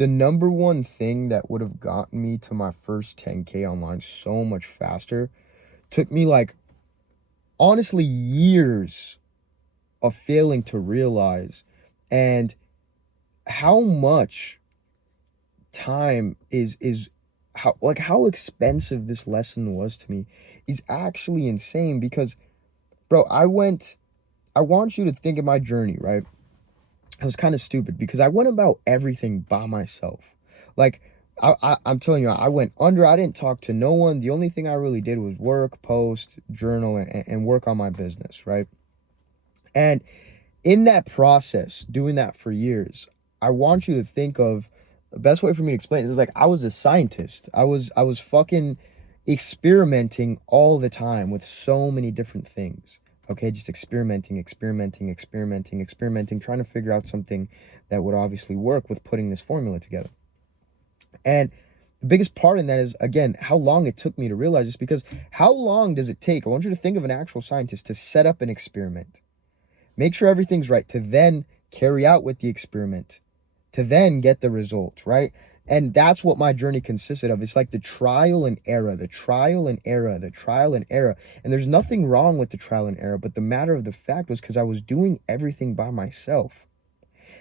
the number one thing that would have gotten me to my first 10K online so much faster took me like honestly years of failing to realize, and how much time is how expensive this lesson was to me is actually insane. Because bro, I want you to think of my journey, right? I was kind of stupid because I went about everything by myself. Like, I'm telling you, I went under. I didn't talk to no one. The only thing I really did was work, post, journal, and work on my business, right? And in that process, doing that for years, I want you to think of the best way for me to explain it is like I was a scientist. I was fucking experimenting all the time with so many different things. Okay, just experimenting, trying to figure out something that would obviously work with putting this formula together. And the biggest part in that is, again, how long it took me to realize this. Because how long does it take? I want you to think of an actual scientist to set up an experiment, make sure everything's right, to then carry out with the experiment, to then get the result, right? And that's what my journey consisted of. It's like the trial and error, the trial and error, the trial and error. And there's nothing wrong with the trial and error, but the matter of the fact was because I was doing everything by myself.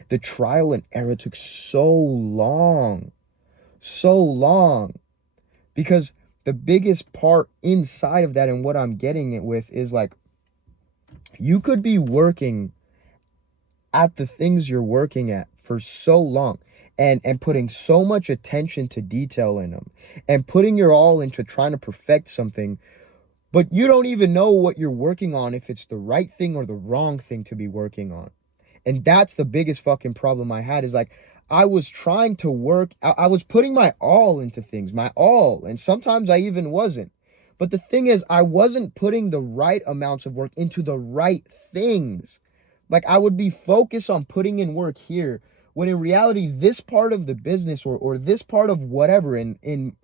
The trial and error took so long, because the biggest part inside of that and what I'm getting it with is like, you could be working at the things you're working at for so long and putting so much attention to detail in them and putting your all into trying to perfect something, but you don't even know what you're working on, if it's the right thing or the wrong thing to be working on. And that's the biggest fucking problem I had, is like, I was trying to work, I was putting my all into things, my all, and sometimes I even wasn't. But the thing is, I wasn't putting the right amounts of work into the right things. Like, I would be focused on putting in work here, when in reality, this part of the business, or this part of whatever, in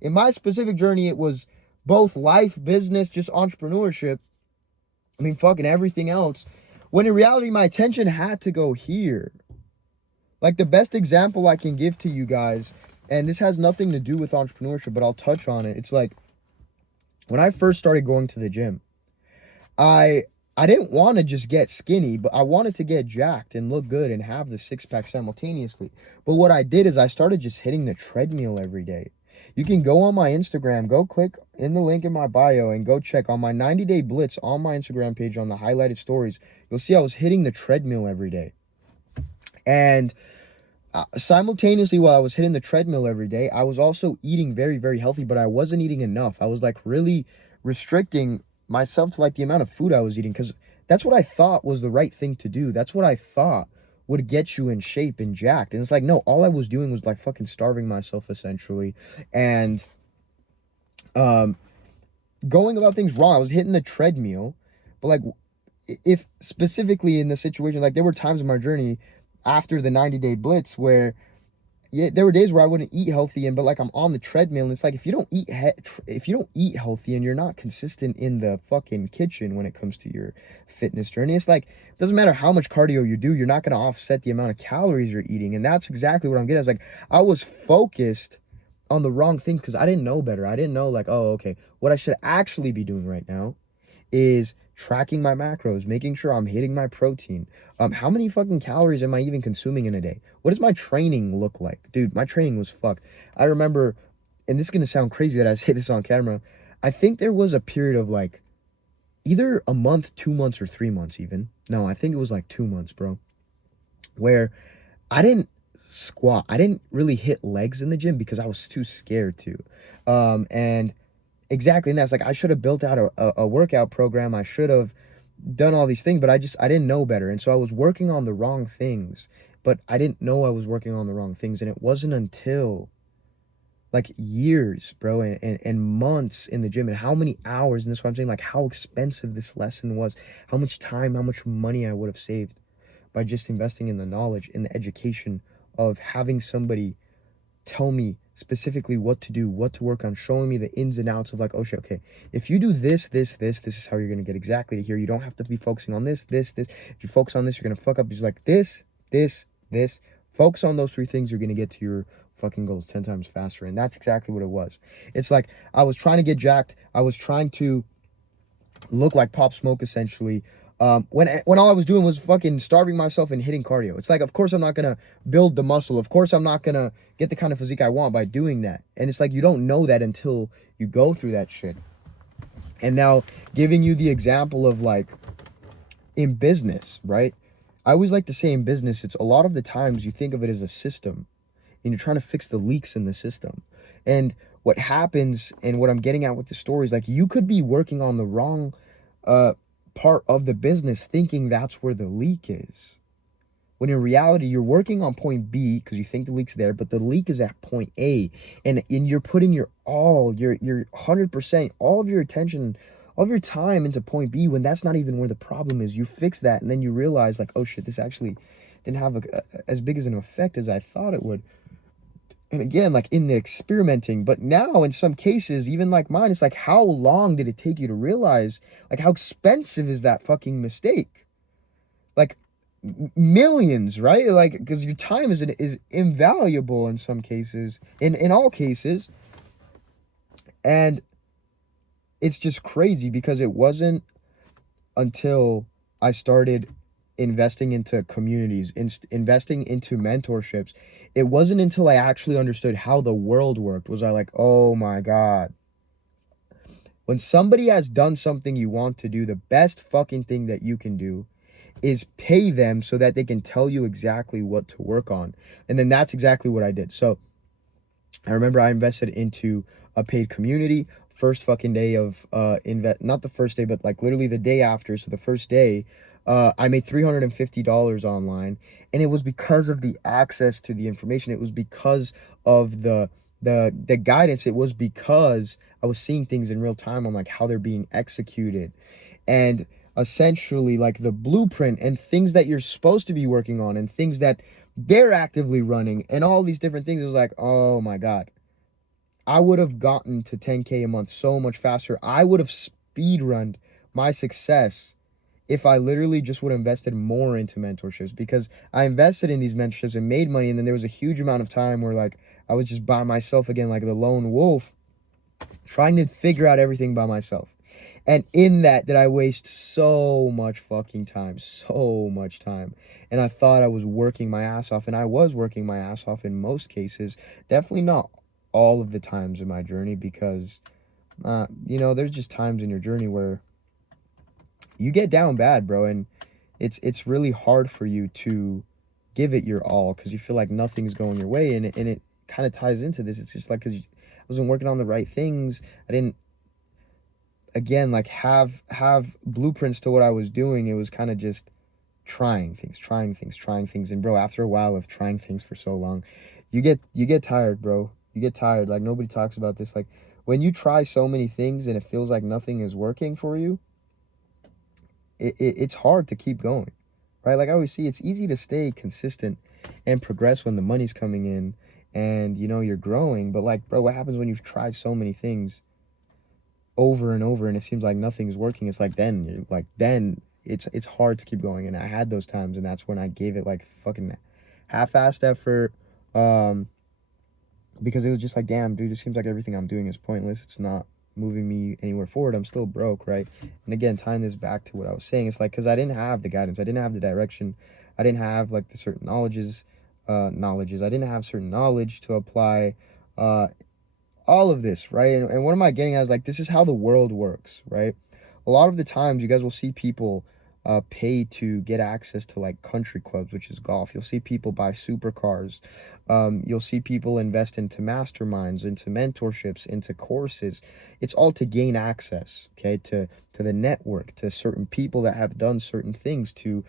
my specific journey, it was both life, business, just entrepreneurship. I mean, fucking everything else. When in reality, my attention had to go here. Like, the best example I can give to you guys, and this has nothing to do with entrepreneurship, but I'll touch on it. It's like, when I first started going to the gym, I didn't want to just get skinny, but I wanted to get jacked and look good and have the six-pack simultaneously. But what I did is I started just hitting the treadmill every day. You can go on my Instagram, go click in the link in my bio and go check on my 90-day blitz on my Instagram page on the highlighted stories. You'll see I was hitting the treadmill every day. And simultaneously, while I was hitting the treadmill every day, I was also eating very, very healthy, but I wasn't eating enough. I was like really restricting myself to like the amount of food I was eating, because that's what I thought was the right thing to do. That's what I thought would get you in shape and jacked. And it's like, no, all I was doing was like fucking starving myself essentially, and going about things wrong. I was hitting the treadmill, but like, if specifically in the situation, like there were times in my journey after the 90-day blitz where, yeah, there were days where I wouldn't eat healthy, but like I'm on the treadmill, and it's like, if you don't eat healthy and you're not consistent in the fucking kitchen when it comes to your fitness journey, it's like, it doesn't matter how much cardio you do, you're not going to offset the amount of calories you're eating. And that's exactly what I'm getting. It's like, I was focused on the wrong thing because I didn't know better. I didn't know, like, oh, okay, what I should actually be doing right now is tracking my macros, making sure I'm hitting my protein. How many fucking calories am I even consuming in a day? What does my training look like? Dude, my training was fucked. I remember, and this is going to sound crazy that I say this on camera, I think there was a period of like either a month, 2 months, or 3 months even. No, I think it was like 2 months, bro, where I didn't squat. I didn't really hit legs in the gym because I was too scared to. And exactly, and that's like, I should have built out a workout program. I should have done all these things, but I didn't know better. And so I was working on the wrong things, but I didn't know I was working on the wrong things. And it wasn't until like years, bro, and months in the gym, and how many hours, and that's what I'm saying, like how expensive this lesson was, how much time, how much money I would have saved by just investing in the knowledge, in the education of having somebody tell me specifically what to do, what to work on, showing me the ins and outs of like, oh shit, okay, if you do this is how you're gonna get exactly to here. You don't have to be focusing on this. If you focus on this, you're gonna fuck up. It's like this, Focus on those 3 things, you're going to get to your fucking goals 10 times faster. And that's exactly what it was. It's like I was trying to get jacked. I was trying to look like Pop Smoke, essentially. When all I was doing was fucking starving myself and hitting cardio. It's like, of course I'm not gonna build the muscle. Of course I'm not gonna get the kind of physique I want by doing that. And it's like, you don't know that until you go through that shit. And now, giving you the example of like in business, right? I always like to say in business, it's a lot of the times you think of it as a system and you're trying to fix the leaks in the system. And what happens, and what I'm getting at with the story, is like, you could be working on the wrong part of the business thinking that's where the leak is, when in reality you're working on point B because you think the leak's there, but the leak is at point A, and you're putting your 100%, all of your attention, all of your time into point B, when that's not even where the problem is. You fix that, and then you realize like, oh shit, this actually didn't have as big as an effect as I thought it would. And again, like in the experimenting, but now in some cases, even like mine, it's like, how long did it take you to realize, like, how expensive is that fucking mistake? Like millions, right? Like, because your time is invaluable in some cases, in all cases. And it's just crazy because it wasn't until I started investing into communities, investing into mentorships, it wasn't until I actually understood how the world worked was I like, oh my God. When somebody has done something you want to do, the best fucking thing that you can do is pay them so that they can tell you exactly what to work on. And then that's exactly what I did. So I remember I invested into a paid community. First fucking day of not the first day, but like literally the day after. So the first day, I made $350 online, and it was because of the access to the information. It was because of the guidance. It was because I was seeing things in real time on like how they're being executed, and essentially like the blueprint and things that you're supposed to be working on and things that they're actively running and all these different things. It was like, oh my God, I would have gotten to 10K a month so much faster. I would have speedrunned my success if I literally just would have invested more into mentorships, because I invested in these mentorships and made money. And then there was a huge amount of time where like I was just by myself again, like the lone wolf, trying to figure out everything by myself. And in that, did I waste so much fucking time, so much time. And I thought I was working my ass off, and I was working my ass off in most cases. Definitely not all of the times in my journey, because, there's just times in your journey where you get down bad, bro. And it's really hard for you to give it your all because you feel like nothing's going your way. And it kind of ties into this. It's just like, because I wasn't working on the right things. I didn't, again, like have blueprints to what I was doing. It was kind of just trying things. And bro, after a while of trying things for so long, you get tired, bro. You get tired. Like, nobody talks about this. Like, when you try so many things and it feels like nothing is working for you, it's hard to keep going, right? Like I always see, it's easy to stay consistent and progress when the money's coming in and you're growing. But like, bro, what happens when you've tried so many things over and over and it seems like nothing's working? It's like, then it's hard to keep going. And I had those times, and that's when I gave it like fucking half-assed effort, because it was just like, damn, dude, it seems like everything I'm doing is pointless. It's not moving me anywhere forward. I'm still broke, right? And again, tying this back to what I was saying, it's like, because I didn't have the guidance, I didn't have the direction, I didn't have like the certain knowledges, I didn't have certain knowledge to apply all of this, right? And what am I getting at is like, this is how the world works, right? A lot of the times you guys will see people pay to get access to like country clubs, which is golf. You'll see people buy supercars. You'll see people invest into masterminds, into mentorships, into courses. It's all to gain access, okay, to the network, to certain people that have done certain things, to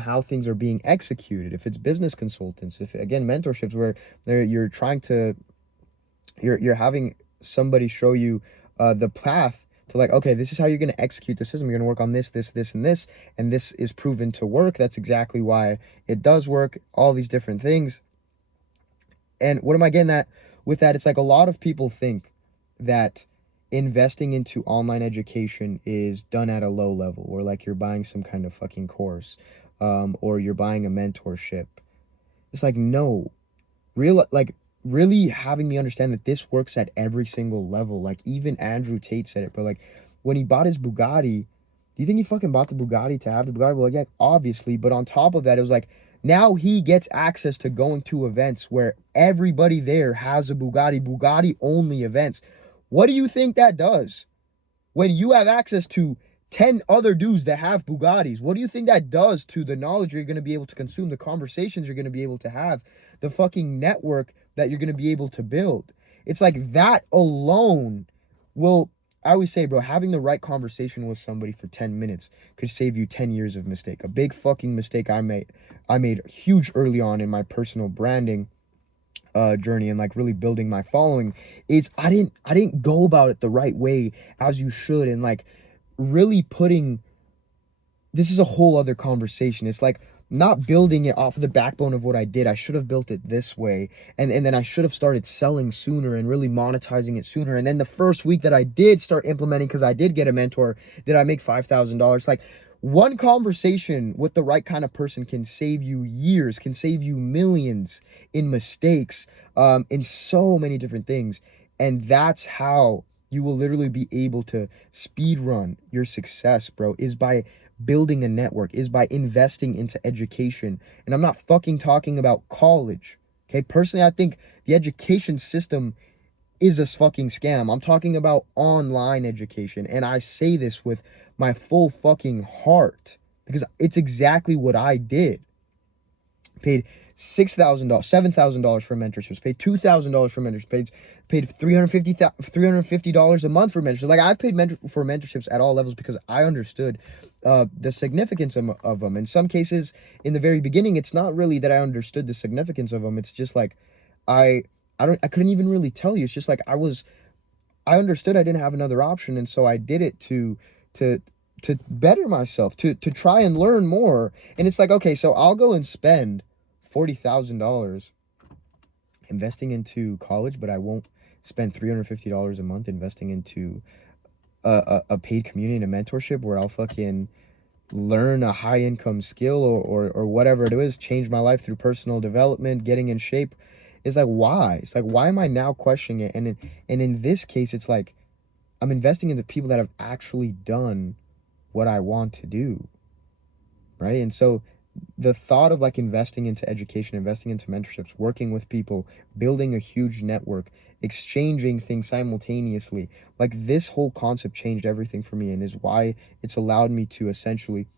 how things are being executed. If it's business consultants, if again mentorships, where you're trying to, you're having somebody show you the path to like, okay, this is how you're going to execute the system. You're going to work on this, and this is proven to work. That's exactly why it does work. All these different things. And what am I getting at with that? It's like, a lot of people think that investing into online education is done at a low level, or like you're buying some kind of fucking course, or you're buying a mentorship. It's like, no, really having me understand that this works at every single level. Like, even Andrew Tate said it, but like, when he bought his Bugatti, do you think he fucking bought the Bugatti to have the Bugatti? Well, like, yeah, obviously, but on top of that, it was like, now he gets access to going to events where everybody there has a Bugatti only events. What do you think that does? When you have access to 10 other dudes that have Bugattis, what do you think that does to the knowledge you're going to be able to consume, the conversations you're going to be able to have, the fucking network that you're going to be able to build? It's like that alone will, I always say, bro, having the right conversation with somebody for 10 minutes could save you 10 years of mistake. A big fucking mistake I made huge early on in my personal branding journey and like really building my following is I didn't go about it the right way as you should, and like really putting, this is a whole other conversation. It's like not building it off of the backbone of what I did. I should have built it this way. And then I should have started selling sooner and really monetizing it sooner. And then the first week that I did start implementing, because I did get a mentor, did I make $5,000? Like, one conversation with the right kind of person can save you years, can save you millions in mistakes, in so many different things. And that's how you will literally be able to speed run your success, bro, is by building a network, is by investing into education. And I'm not fucking talking about college. Okay, personally, I think the education system is a fucking scam. I'm talking about online education. And I say this with my full fucking heart because it's exactly what I did. Paid $6,000, $7,000 for mentorships, paid $2,000 for mentorships, paid $350 a month for mentorships. Like, I've paid for mentorships at all levels because I understood the significance of them. In some cases, in the very beginning, it's not really that I understood the significance of them. It's just like I couldn't even really tell you. It's just like I understood I didn't have another option, and so I did it to better myself, to try and learn more. And it's like, okay, so I'll go and spend $40,000 investing into college, but I won't spend $350 a month investing into a paid community and a mentorship where I'll fucking learn a high income skill or whatever it is, change my life through personal development, getting in shape. It's like, why? It's like, why am I now questioning it? And in this case, it's like I'm investing into people that have actually done what I want to do, right? And so the thought of like investing into education, investing into mentorships, working with people, building a huge network, exchanging things simultaneously, like this whole concept changed everything for me and is why it's allowed me to essentially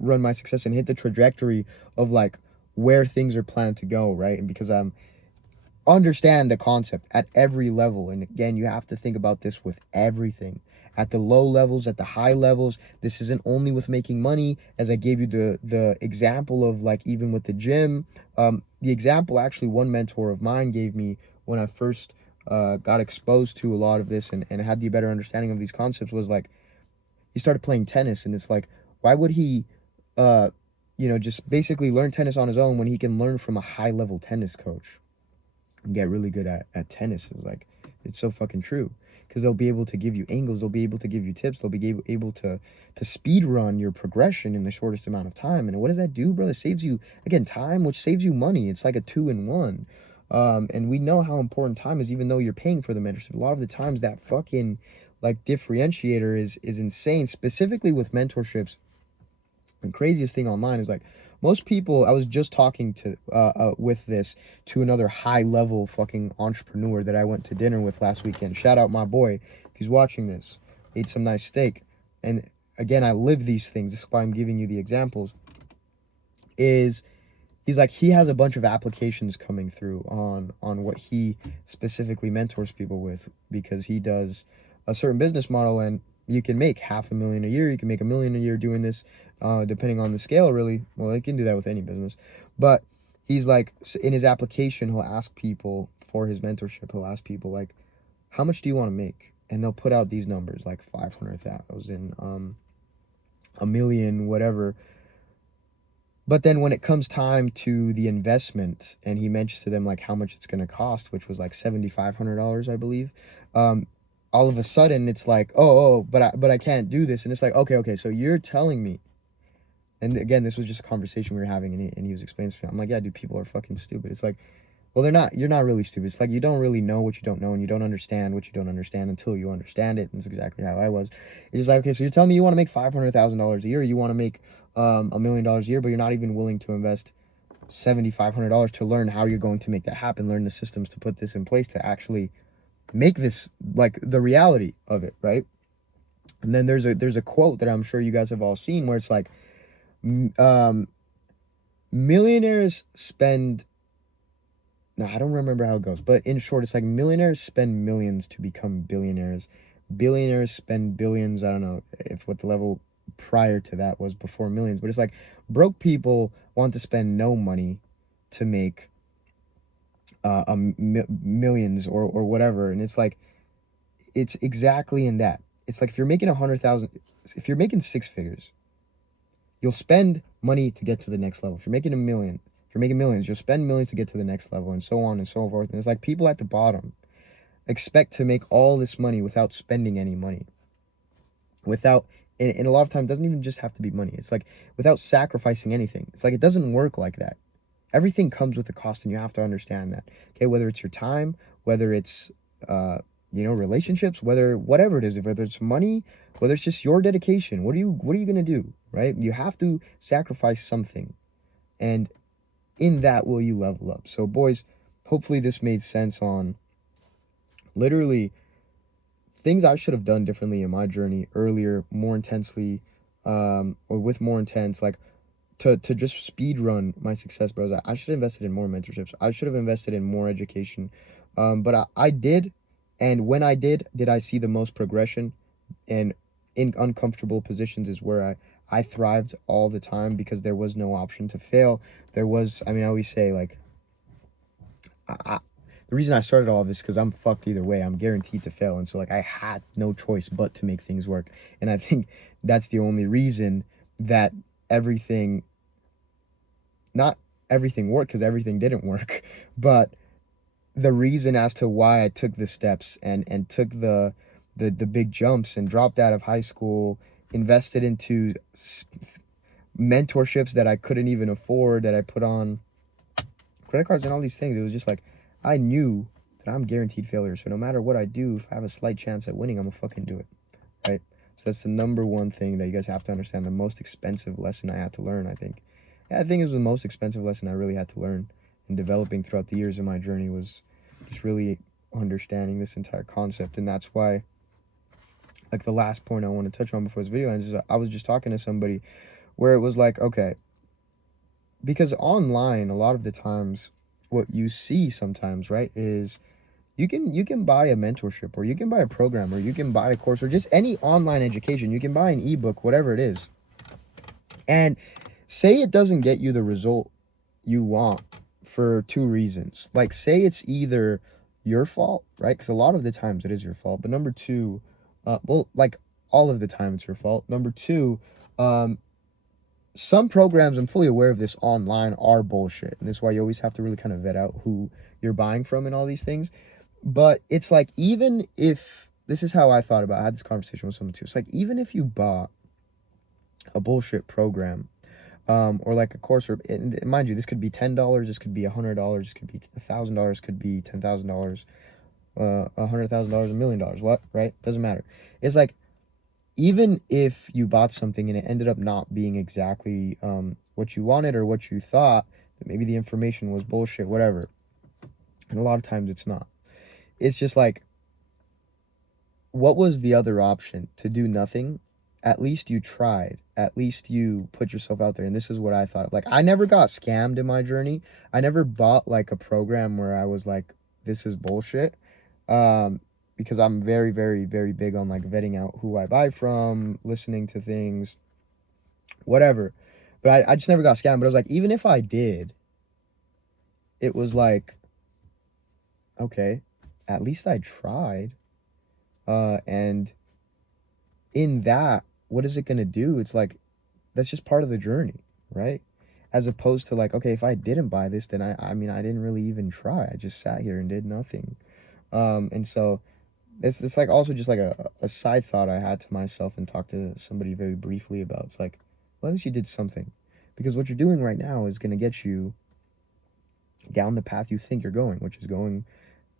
run my success and hit the trajectory of like where things are planned to go, right? And because I'm understand the concept at every level. And again, you have to think about this with everything, at the low levels, at the high levels. This isn't only with making money, as I gave you the example of like even with the gym. The example actually one mentor of mine gave me when I first got exposed to a lot of this and had the better understanding of these concepts was like, he started playing tennis, and it's like, why would he just basically learn tennis on his own when he can learn from a high level tennis coach and get really good at tennis? It was like, it's so fucking true, because they'll be able to give you angles, they'll be able to give you tips, they'll be able to speed run your progression in the shortest amount of time. And what does that do, bro? It saves you, again, time, which saves you money. It's like a 2-in-1. And we know how important time is, even though you're paying for the mentorship. A lot of the times that fucking like differentiator is insane, specifically with mentorships. The craziest thing online is like, most people, I was just talking to with this to another high level fucking entrepreneur that I went to dinner with last weekend. Shout out my boy if he's watching this. Ate some nice steak. And again, I live these things. This is why I'm giving you the examples. He's like, he has a bunch of applications coming through on what he specifically mentors people with, because he does a certain business model, and you can make $500,000 a year, you can make $1 million a year doing this, depending on the scale, really. Well, you can do that with any business. But he's like, in his application, he'll ask people for his mentorship, he'll ask people like, how much do you want to make? And they'll put out these numbers like 500,000, a million, whatever. But then when it comes time to the investment, and he mentions to them like how much it's going to cost, which was like $7,500, I believe. All of a sudden it's like, but I can't do this. And it's like, okay. So you're telling me And again, this was just a conversation we were having, and he was explaining to me. I'm like, yeah, dude, people are fucking stupid. It's like, well, they're not. You're not really stupid. It's like you don't really know what you don't know, and you don't understand what you don't understand until you understand it. And that's exactly how I was. It's just like, okay, so you're telling me you want to make $500,000 a year, you want to make $1 million a year, but you're not even willing to invest $7,500 to learn how you're going to make that happen, learn the systems to put this in place to actually make this like the reality of it, right? And then there's a quote that I'm sure you guys have all seen where it's like, millionaires spend, no, I don't remember how it goes, but in short, it's like millionaires spend millions to become billionaires. Billionaires spend billions. I don't know if what the level prior to that was before millions, but it's like broke people want to spend no money to make millions or whatever. And it's like, it's exactly in that. It's like if you're making 100,000, if you're making six figures, you'll spend money to get to the next level. If you're making if you're making millions, you'll spend millions to get to the next level, and so on and so forth. And it's like people at the bottom expect to make all this money without spending any money. Without, and a lot of times, it doesn't even just have to be money. It's like without sacrificing anything. It's like it doesn't work like that. Everything comes with a cost, and you have to understand that. Okay, whether it's your time, whether it's relationships, whatever it is, whether it's money, whether it's just your dedication, what are you gonna do, right? You have to sacrifice something, and in that will you level up. So boys, hopefully this made sense on literally things I should have done differently in my journey earlier, more intensely, or with more intense, like to just speed run my success, bros. I should have invested in more mentorships. I should have invested in more education. But I did, and when I did I see the most progression? And in uncomfortable positions is where I thrived all the time, because there was no option to fail. There was, I mean, I always say, like, the reason I started all of this, because I'm fucked either way. I'm guaranteed to fail. And so, like, I had no choice but to make things work. And I think that's the only reason that everything, not everything worked, because everything didn't work, but the reason as to why I took the steps and took the big jumps and dropped out of high school, invested into mentorships that I couldn't even afford, that I put on credit cards and all these things. It was just like, I knew that I'm guaranteed failure. So no matter what I do, if I have a slight chance at winning, I'm gonna fucking do it, right? So that's the number one thing that you guys have to understand. The most expensive lesson I had to learn, I think. Yeah, I think it was the most expensive lesson I really had to learn in developing throughout the years of my journey, was just really understanding this entire concept. And that's why, like, the last point I want to touch on before this video ends is I was just talking to somebody where it was like, okay, because online, a lot of the times, what you see sometimes, right, is you can buy a mentorship, or you can buy a program, or you can buy a course, or just any online education. You can buy an ebook, whatever it is, and say it doesn't get you the result you want for two reasons. Like, say it's either your fault, right? Because a lot of the times it is your fault. But number two, like, all of the time it's your fault. Number two, some programs, I'm fully aware of this, online are bullshit. And that's why you always have to really kind of vet out who you're buying from and all these things. But it's like, even if, this is how I thought about it, I had this conversation with someone too. It's like, even if you bought a bullshit program, or like a course, or, and mind you, this could be $10, this could be $100, this could be $1,000, could be $10,000, $100,000, $1,000,000, what, right? Doesn't matter. It's like, even if you bought something and it ended up not being exactly what you wanted or what you thought, that maybe the information was bullshit, whatever. And a lot of times it's not. It's just like, what was the other option? To do nothing? At least you tried. At least you put yourself out there. And this is what I thought. Like, I never got scammed in my journey. I never bought like a program where I was like, this is bullshit. Because I'm very, very, very big on like vetting out who I buy from, listening to things, whatever. But I just never got scammed. But I was like, even if I did, it was like, okay, at least I tried. And in that, what is it going to do? It's like, that's just part of the journey, right? As opposed to like, okay, if I didn't buy this, then I mean, I didn't really even try. I just sat here and did nothing. And so it's like also just like a side thought I had to myself and talked to somebody very briefly about. It's like, Well, at least you did something. Because what you're doing right now is going to get you down the path you think you're going, which is going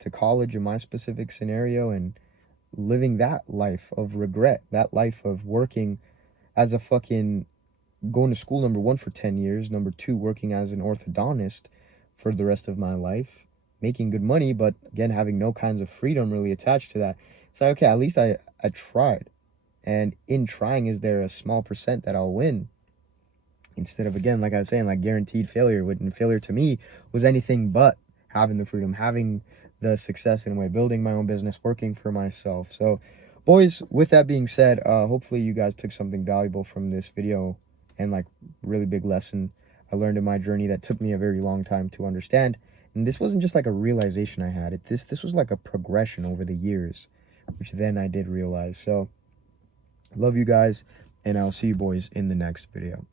to college in my specific scenario and living that life of regret, that life of working as a fucking, going to school, number one, for 10 years, number two, working as an orthodontist for the rest of my life, making good money, but again, having no kinds of freedom really attached to that. It's like, okay, at least I tried. And in trying, is there a small percent that I'll win? Instead of, again, like I was saying, like guaranteed failure. When failure to me was anything but having the freedom, having the success in a way, building my own business, working for myself. So, boys, with that being said, hopefully you guys took something valuable from this video and like really big lesson I learned in my journey that took me a very long time to understand. And this wasn't just like a realization I had. This was like a progression over the years, which then I did realize. So, love you guys, and I'll see you boys in the next video.